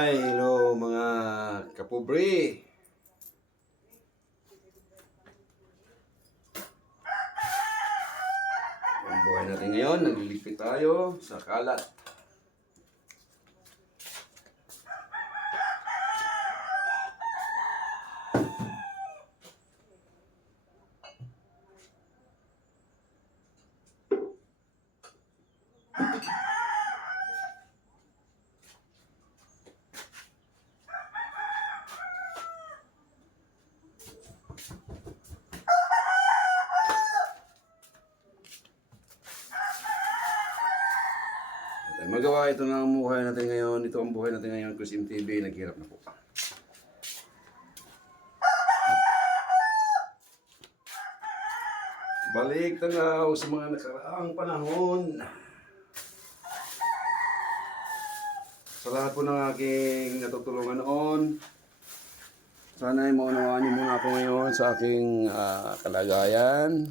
Hi, hello mga kapobre. Ang buhay natin ngayon, naglilipit tayo sa kalat. Magawa ito ng buhay natin ngayon. Ito ang buhay natin ngayon. Chris MTV, naghirap na po. Balik tanaw sa mga nakaraang panahon. Sa lahat po ng aking natutulungan noon, sana ay maunawaan niyo muna ako ngayon sa aking kalagayan.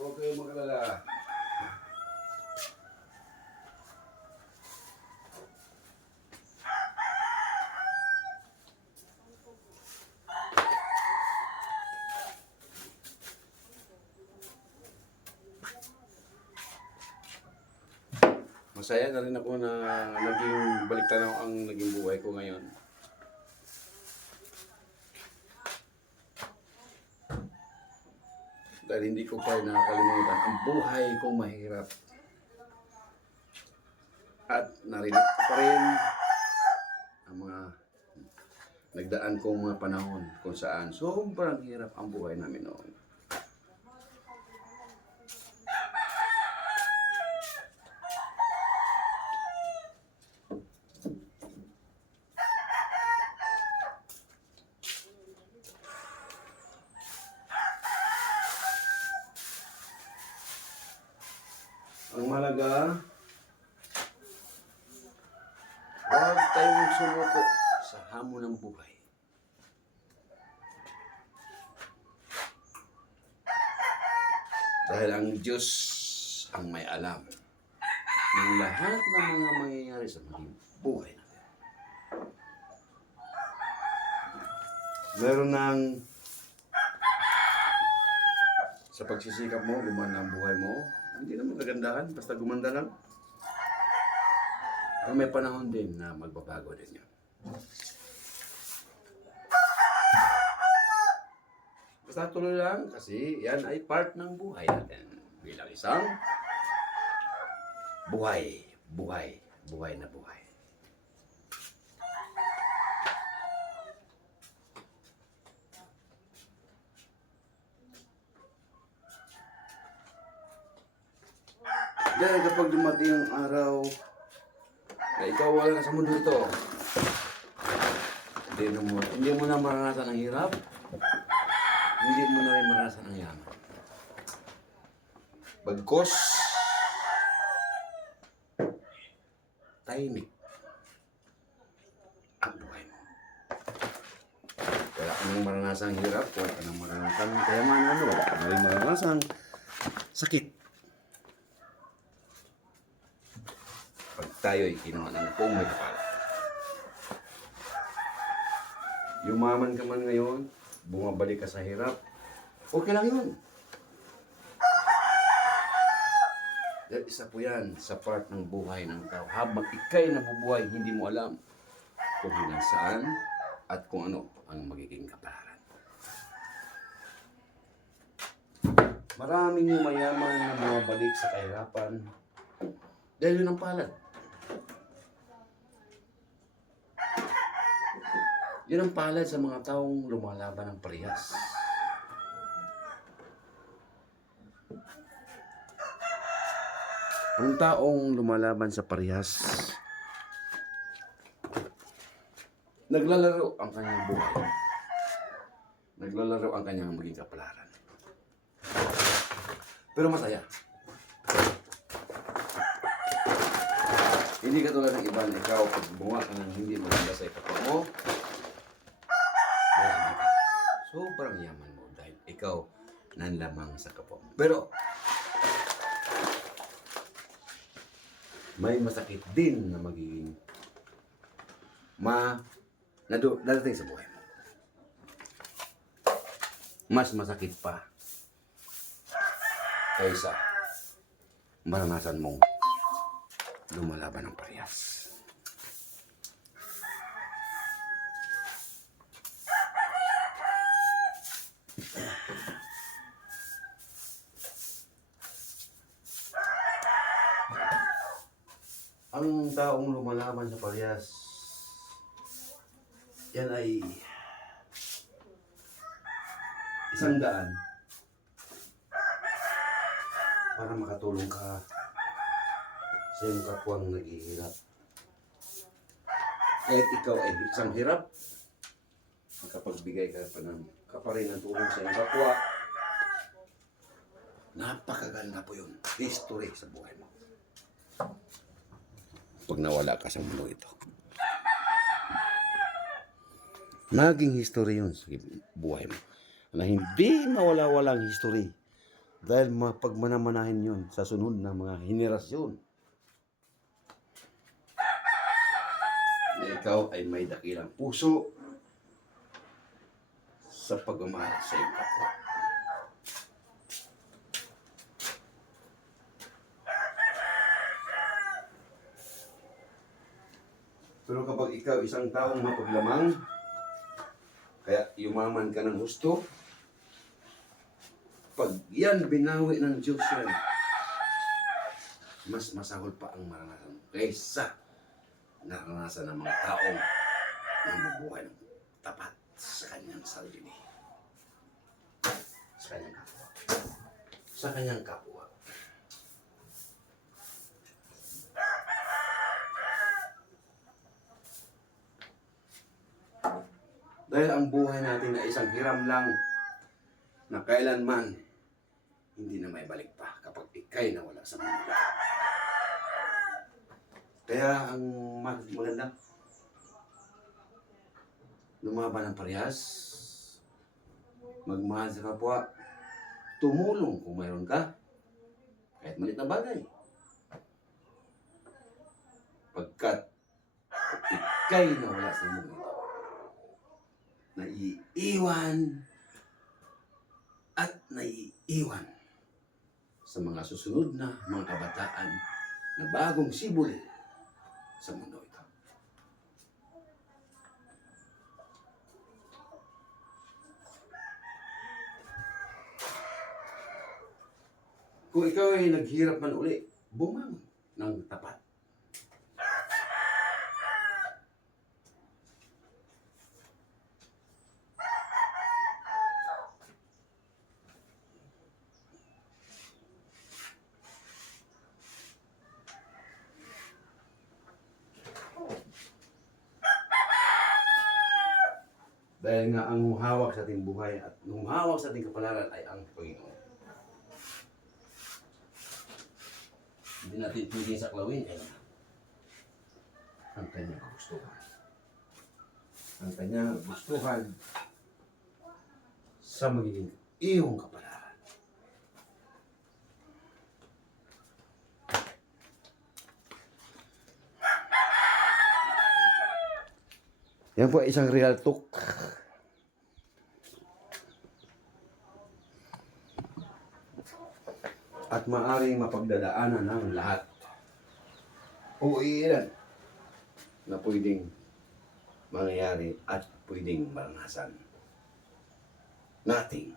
Huwag kayong magalala. Masaya na rin ako na naging baliktanaw ang naging buhay ko ngayon. Dahil hindi ko pa nakakalimutan ang buhay kong mahirap. At narinig ko pa rin ang mga nagdaan kong mga panahon kung saan sobrang hirap ang buhay namin noon. Ang malaga, huwag tayong sumuko sa hamon ng buhay. Dahil ang Diyos ang may alam ng lahat ng mga mangyayari sa maging buhay natin. Meron ng sa pagsisikap mo, gumanda ang buhay mo, hindi naman kagandahan, basta gumanda lang. Pero may panahon din na magbabago din yan. Basta tuloy lang kasi yan ay part ng buhay natin. Bilang isang buhay na buhay. Dahil kapag dumating ang araw na ikaw wala na sa mundo ito, hindi mo na maranasan ang hirap, hindi mo na rin maranasan ang yaman. Bagkos, tahimik ang buhay mo. Wala ka nang maranasang hirap, wala ka nang maranasang kayamanan, wala ka nang maranasang sakit. Pag tayo'y kinuha ng kung may kapal. Yumaman ka man ngayon, bumabalik ka sa hirap, okay lang yun. Dahil isa po yan sa part ng buhay ng tao. Habang ikay nabubuhay, hindi mo alam kung hanggang saan at kung ano ang magiging kapalaran. Maraming yung mayaman na bumabalik sa kahirapan dahil yun ang palad. Yun ang palad sa mga taong lumalaban ng parehas. Ang taong lumalaban sa parehas, naglalaro ang kanyang buhay. Naglalaro ang kanyang maging kapalaran. Pero masaya. Hindi ka tulad ng iba na ikaw, pag bunga ka ng hindi maganda sa kapwa mo, sobrang yaman mo dahil ikaw nanlamang sa kapwa mo. Pero may masakit din na magiging darating sa buhay mo. Mas masakit pa kaysa maranasan mong lumalaban ng parehas. Ang taong lumalaban sa parehas, yan ay 100 para makatulong ka sa iyong kapwang naghihirap. Kahit ikaw ay isang hirap, makapagbigay ka pa rin ng tulong sa iyong kapwa, napakaganda po yun. History sa buhay mo. Pag nawala ka sa mundo ito. Naging history yun sa buhay mo. Na hindi mawala-walang history. Dahil mapagmanamanahin yun sa sunod na mga henerasyon. Na ikaw ay may dakilang puso sa pagmamahal sa iyong kapwa. Pero kapag ikaw isang taong mapaglamang, kaya yumaman ka ng gusto, pag yan binawi ng Diyos yan, mas masahol pa ang maranasan mo kaysa naranasan ng mga taong nabubuhay ng tapat sa kanyang sarili. Sa kanyang kapwa. Sa kanyang kapwa. Dahil ang buhay natin ay isang hiram lang na kailanman hindi na may balik pa kapag ikay nawala sa mundo. Kaya ang maganda, lumaban ng parehas, magmahal sa kapwa, tumulong kung mayroon ka, kahit maliit na bagay. Pagkat ikay nawala sa mundo, naiiwan at naiiwan sa mga susunod na mga kabataan na bagong sibol sa mundo ito. Kung ikaw ay naghirap man uli, bumangon ng tapat. Dahil nga ang humahawak sa ating buhay at humahawak sa ating kapalaran ay ang Panginoon. Hindi natin pwede saklawin ang kanyang gustuhan. Ang kanyang gustuhan sa magiging iyong kapalaran. Yan po isang real talk. At maaaring mapagdadaanan ng lahat. O ilan na pwedeng mangyayari at pwedeng maranasan nating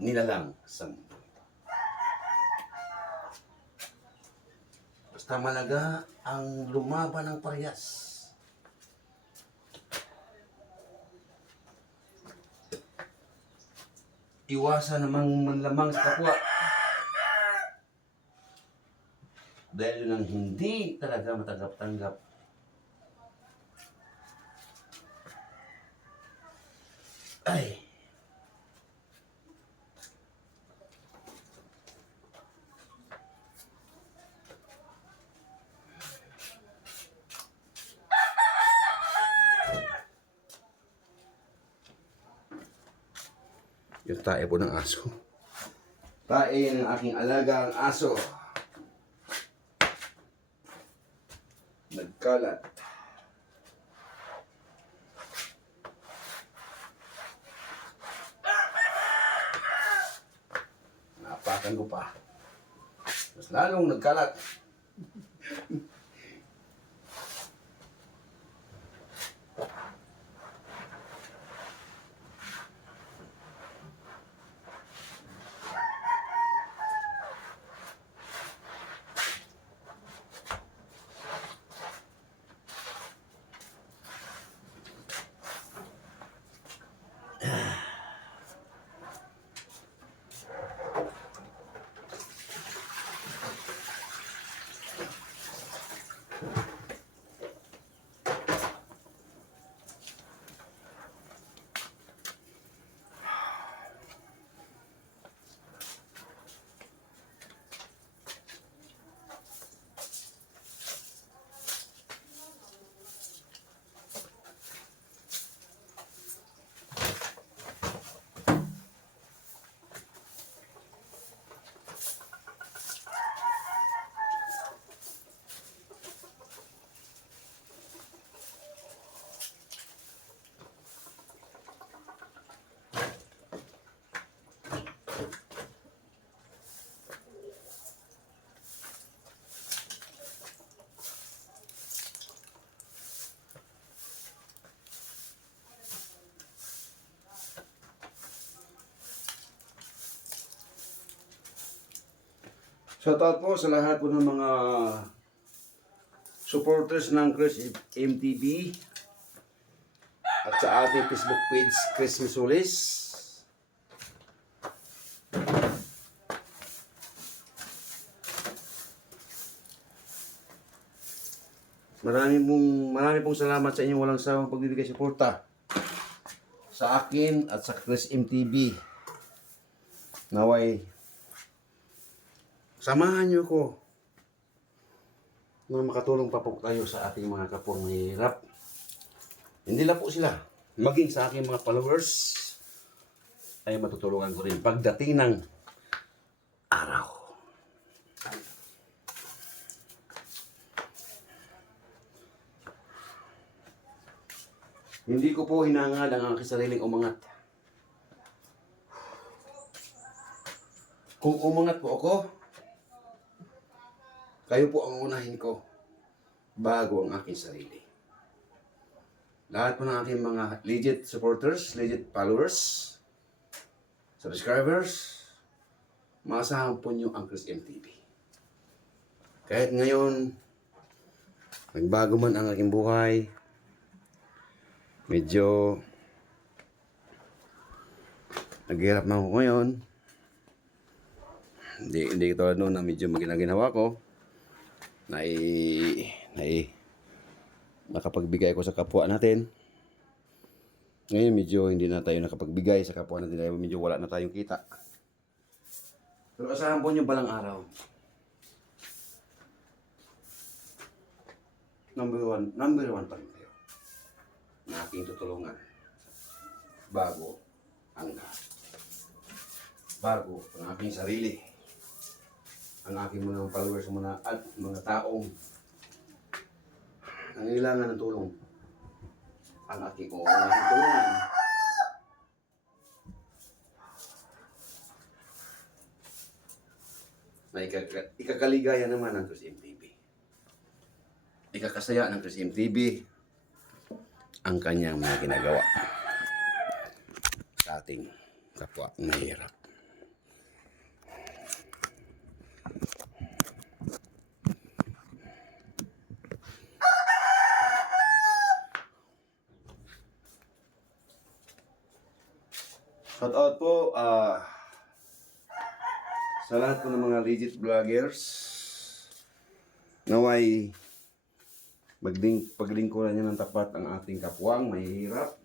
nilalang sa mundo. Basta malaga ang lumaban ng parehas. Iwasan namang manlamang sa kapwa. Dahil yun ang hindi talaga matanggap-tanggap. Ay. Yung tae po ng aso. Tae ng aking alagang aso. Kalat. Napakan ko pa. Mas lalong nagkalat. Shoutout po sa lahat po ng mga supporters ng Chris MTV at sa ating Facebook page, Chris Misulis. Marami pong salamat sa inyong walang sawang pagbibigay suporta sa akin at sa Chris MTV. Naway samahan niyo ko na makatulong pa po tayo sa ating mga kapwang mahirap. Hindi lang po sila, maging sa aking mga followers ay matutulungan ko rin pagdating ng araw. Hindi ko po hinangad ang aking sariling umangat. Kung umangat po ako, kayo po ang unahin ko bago ang aking sarili. Lahat po ng aking mga legit supporters, legit followers, subscribers, maasahan po nyo ang Chris MTV. Kahit ngayon, nagbago man ang aking buhay, medyo naghihirap na ako ngayon. Hindi ito noon na medyo ginawa ko. Nakapagbigay ko sa kapwa natin. Ngayon medyo hindi na tayo nakapagbigay sa kapwa natin dahil medyo wala na tayong kita. Pero asahan po nyo balang araw. Number one pa rin kayo na aking tutulungan bago ang aking sarili, ang aking mga followers at mga taong nangailangan ng tulong. Ang aking tulungan. Na ikakaligaya naman ng Chris MTV. Ikakasaya ng Chris MTV ang kanyang mga ginagawa sa ating kapwa mahirap. Shout out po sa lahat po ng mga legit vloggers. Naway paglingkuran niya ng tapat ang ating kapwang mahihirap.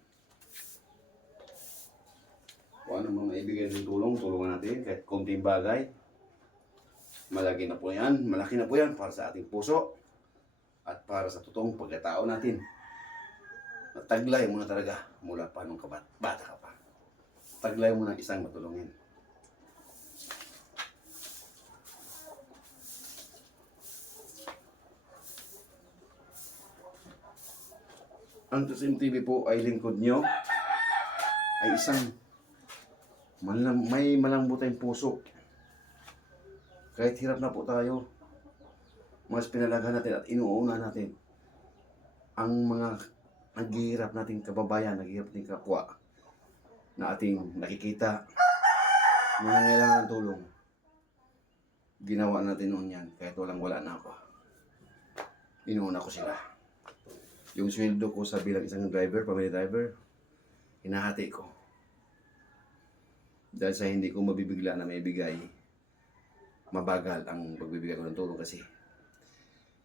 Kung ano mga maibigay ng tulungan natin kahit konting bagay. Malaki na po yan para sa ating puso at para sa totoong pagkatao natin. Taglay mo na talaga mula pa nung bata ka pa. Taglay mo na isang matulungin. Ang Kasim TV po ay lingkod nyo ay isang may malambot tayong puso. Kahit hirap na po tayo, mas pinalaghan natin at inuuna natin ang mga naghihirap nating kababayan, naghihirap nating kapwa na ating nakikita na nangailangan ng tulong. Ginawa natin noon yan kahit wala na ako. Inuuna ko sila. Yung sweldo ko sa bilang isang driver, family driver, hinahati ko. Dahil sa hindi ko mabibigla na may bigay, mabagal ang pagbibigay ko ng tulong kasi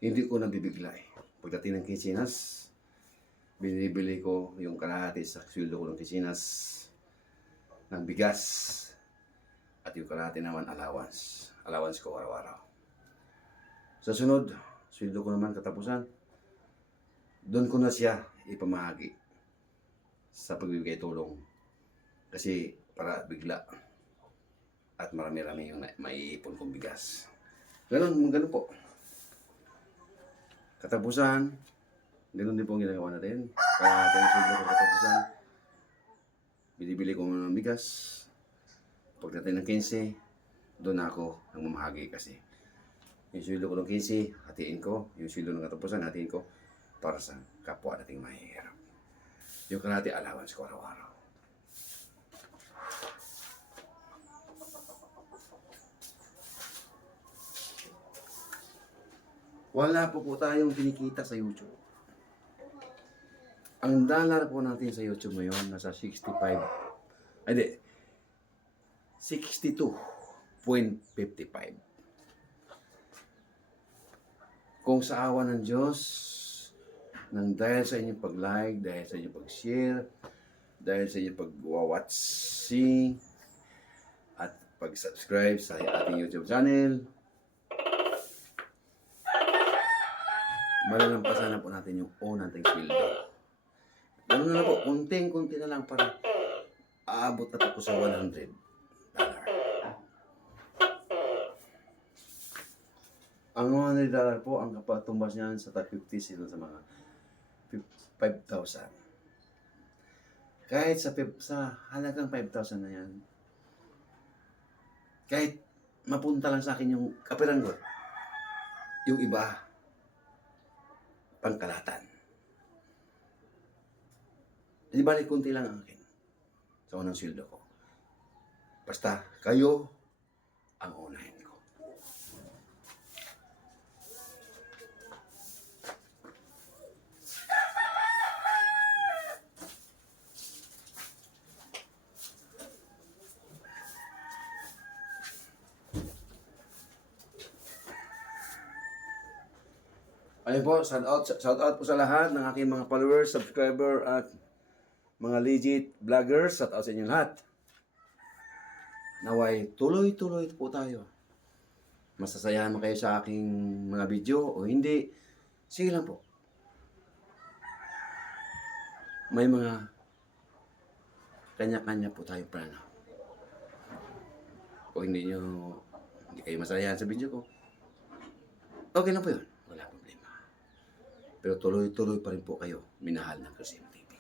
hindi ko nabibigla eh. Pagdating ng kinsinas, binibili ko yung kalahati sa sweldo ko ng kinsinas ng bigas at yung kalahati naman allowance ko araw-araw. Sa sunod, sweldo ko naman katapusan, doon ko na siya ipamahagi sa pagbibigay tulong. Kasi para bigla at marami-rami yung maiipon kong bigas. Ganun po. Katapusan, ganun din po ang ginagawa natin. Kaya natin sweldo ko katapusan, binibili ko ng bigas. Pagdating ng 15, doon ako ang mamahagi kasi yung sweldo ko ng 15, hatiin ko. Yung sweldo ng katapusan, hatiin ko para sa kapwa nating mahihirap. Yung kalahati allowance ko araw-araw. Wala po tayong kinikita sa YouTube. Ang dollar po natin sa YouTube ngayon, nasa 62.55. Kung sa awa ng Diyos, nang dahil sa inyong pag-like, dahil sa inyong pag-share, dahil sa inyong pag-watching, at pag-subscribe sa ating YouTube channel, malalampasan na po natin yung nating sweldo. Ganun na po, kunting-kunti na lang para aabot na po sa $100. Ang $100 po, ang kapatumbas niyan sa top 50 sila sa mga 5,000. Kahit sa halagang 5,000 na yan, kahit mapunta lang sa akin yung kapiranggot, yung iba, pangkalatan. Di balik kunti lang ang akin sa unang sweldo ko. Basta kayo ang unahin ko. Ayun po, shout out po sa lahat ng aking mga followers, subscriber at mga legit vloggers. Shout out sa inyong lahat. Naway tuloy-tuloy po tayo. Masasayahan mo kayo sa aking mga video o hindi, sige lang po. May mga kanya-kanya po tayong plano. Kung hindi kayo masayahan sa video ko, okay lang po yun. Wala problema. Pero tuloy-tuloy pa rin po kayo minahal ng Kasim TV.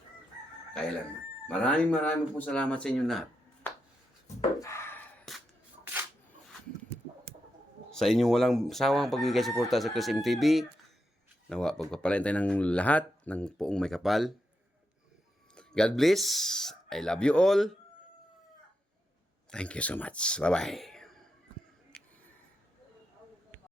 Kaya lang, maraming po salamat sa inyo lahat. Sa inyong walang sawang pagbibigay suporta sa Kasim TV, nawa pagpapalain tayo ng lahat ng puong may kapal. God bless. I love you all. Thank you so much. Bye-bye.